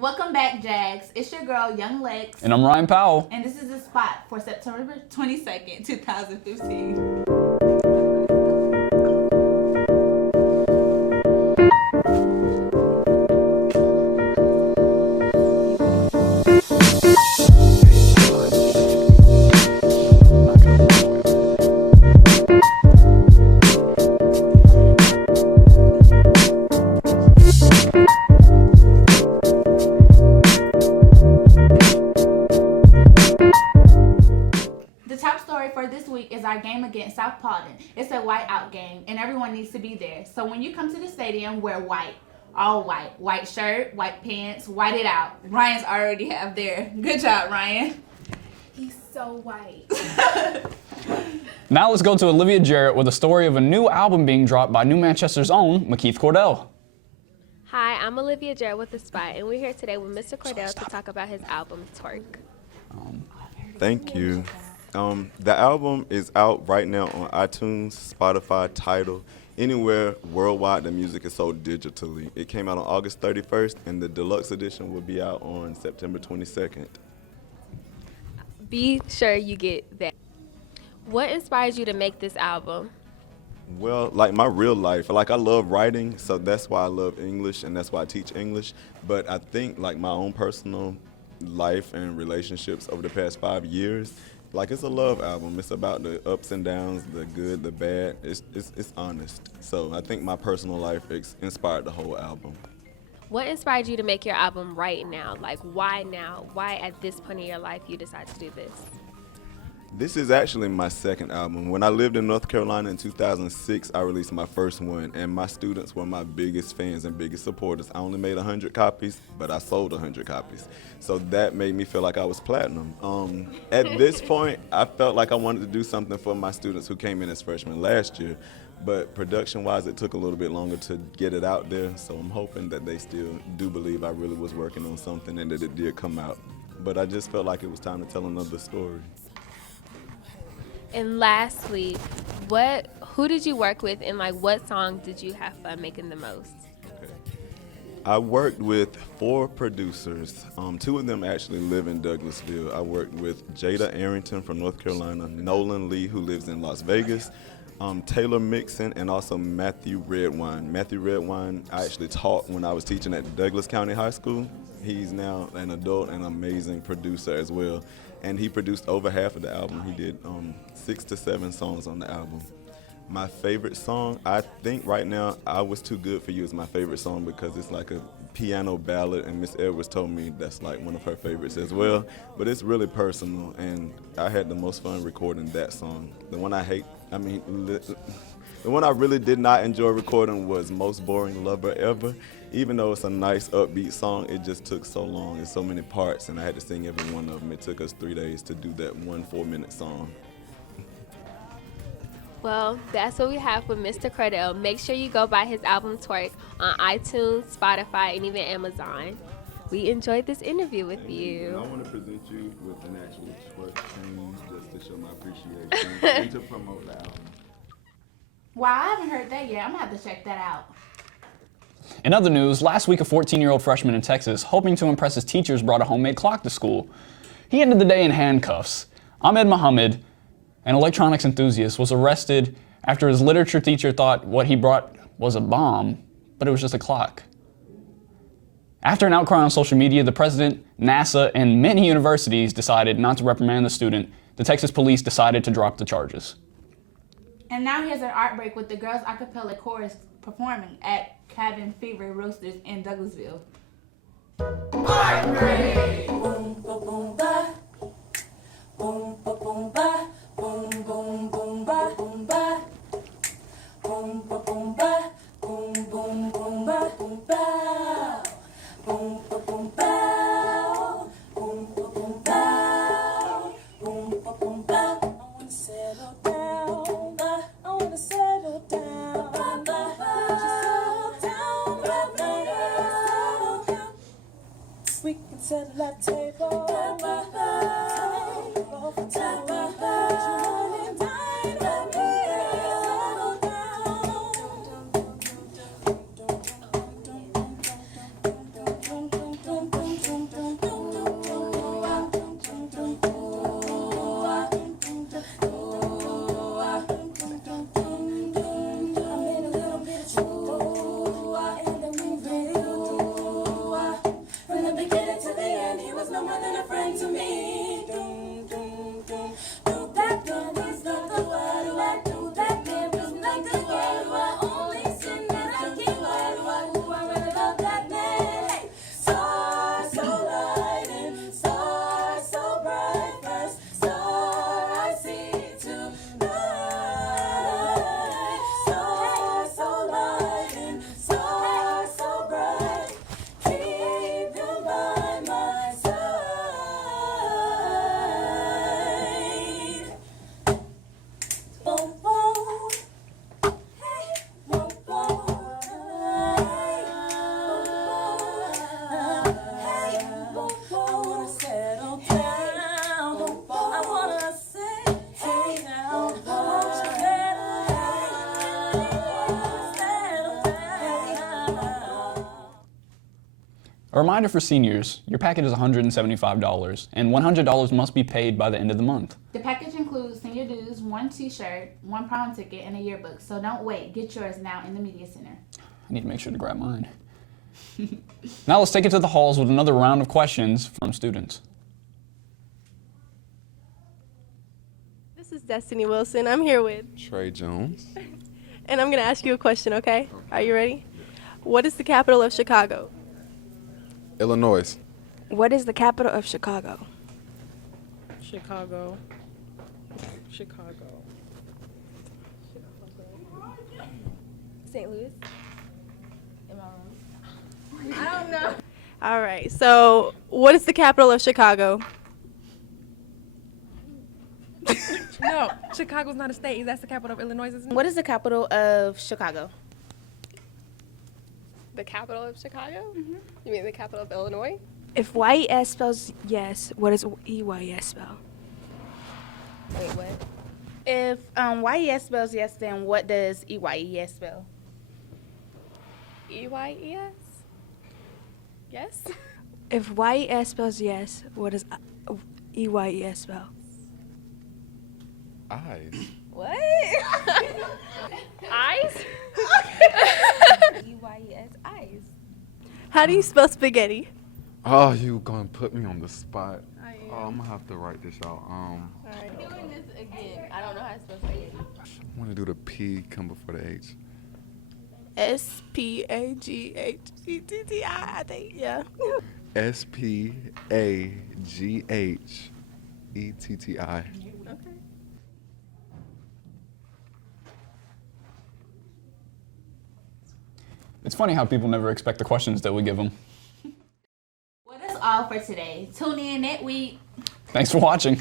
Welcome back, Jags. It's your girl, Young Lex. And I'm Ryan Powell. And this is the spot for September 22nd, 2015. For this week is our game against South Paulden. It's a whiteout game, and everyone needs to be there. So when you come to the stadium, wear white. All white. White shirt, white pants, white it out. Ryan's already have there. Good job, Ryan. He's so white. Now let's go to Olivia Jarrett with a story of a new album being dropped by New Manchester's own McKeith Cordell. Hi, I'm Olivia Jarrett with The Spot, and we're here today with Mr. Cordell to talk about his album, Twerk. Thank you. The album is out right now on iTunes, Spotify, Tidal, anywhere worldwide the music is sold digitally. It came out on August 31st, and the deluxe edition will be out on September 22nd. Be sure you get that. What inspires you to make this album? Well, like my real life, like I love writing, so that's why I love English and that's why I teach English. But I think like my own personal life and relationships over the past 5 years, like it's a love album. It's about the ups and downs, the good, the bad. It's honest. So I think my personal life inspired the whole album. What inspired you to make your album right now? Like why now? Why at this point in your life you decide to do this? This is actually my second album. When I lived in North Carolina in 2006, I released my first one, and my students were my biggest fans and biggest supporters. I only made 100 copies, but I sold 100 copies. So that made me feel like I was platinum. At this point, I felt like I wanted to do something for my students who came in as freshmen last year, but production-wise, it took a little bit longer to get it out there, so I'm hoping that they still do believe I really was working on something and that it did come out. But I just felt like it was time to tell another story. And lastly, who did you work with, and like what song did you have fun making the most? Okay. I worked with 4 producers. 2 of them actually live in Douglasville. I worked with Jada Arrington from North Carolina, Nolan Lee, who lives in Las Vegas, Taylor Mixon, and also Matthew Redwine. Matthew Redwine, I actually taught when I was teaching at Douglas County High School. He's now an adult and amazing producer as well. And he produced over half of the album. He did 6 to 7 songs on the album. My favorite song, I think right now, I Was Too Good For You is my favorite song because it's like a piano ballad, and Miss Edwards told me that's like one of her favorites as well. But it's really personal, and I had the most fun recording that song. The one the one I really did not enjoy recording was Most Boring Lover Ever. Even though it's a nice upbeat song, it just took so long and so many parts, and I had to sing every one of them. It took us 3 days to do that one 4-minute song. Well, that's what we have with Mr. Cordell. Make sure you go buy his album Twerk on iTunes, Spotify, and even Amazon. We enjoyed this interview with you. I want to present you with an actual twerk chain just to show my appreciation and to promote the album. Wow, I haven't heard that yet. I'm going to have to check that out. In other news, last week a 14-year-old freshman in Texas, hoping to impress his teachers, brought a homemade clock to school. He ended the day in handcuffs. Ahmed Muhammad, an electronics enthusiast, was arrested after his literature teacher thought what he brought was a bomb, but it was just a clock. After an outcry on social media, the president, NASA, and many universities decided not to reprimand the student. The Texas police decided to drop the charges. And now here's an art break with the girls' acapella chorus performing at Cabin Fever Roasters in Douglasville. Art break! Boom, boom, boom, ba. Boom, boom, boom, ba. Boom, boom, boom, ba. Boom, ba. Boom, boom, boom, ba. Boom, boom, boom, ba. Boom, ba. Boom, boom, boom, ba. Boom, boom, boom, ba. Boom, boom, boom, ba. I wanna settle down. I wanna settle down. We can settle at table. A reminder for seniors, your package is $175 and $100 must be paid by the end of the month. The package includes senior dues, 1 t-shirt, 1 prom ticket, and a yearbook. So don't wait. Get yours now in the media center. I need to make sure to grab mine. Now let's take it to the halls with another round of questions from students. This is Destiny Wilson. I'm here with, Trey Jones. and I'm going to ask you a question, okay? Are you ready? What is the capital of Chicago? Illinois. What is the capital of Chicago? Chicago. St. Louis. Am I wrong? I don't know. All right. So, what is the capital of Chicago? No, Chicago's not a state. That's the capital of Illinois, isn't it? What is the capital of Chicago? The capital of Chicago? You mean the capital of Illinois? If YES spells yes, what does EYES spell? Wait, what? If YES spells yes, then what does EYES spell? EYES? Yes? If YES spells yes, what does EYES spell? Eyes. What? Eyes? EYES eyes. How do you spell spaghetti? Oh, you gonna put me on the spot. I'm gonna have to write this out. Doing this again. I don't know how to spell spaghetti. I wanna do the P come before the H. SPAGHETTI, I think, yeah. SPAGHETTI. It's funny how people never expect the questions that we give them. Well, that's all for today. Tune in next week. Thanks for watching.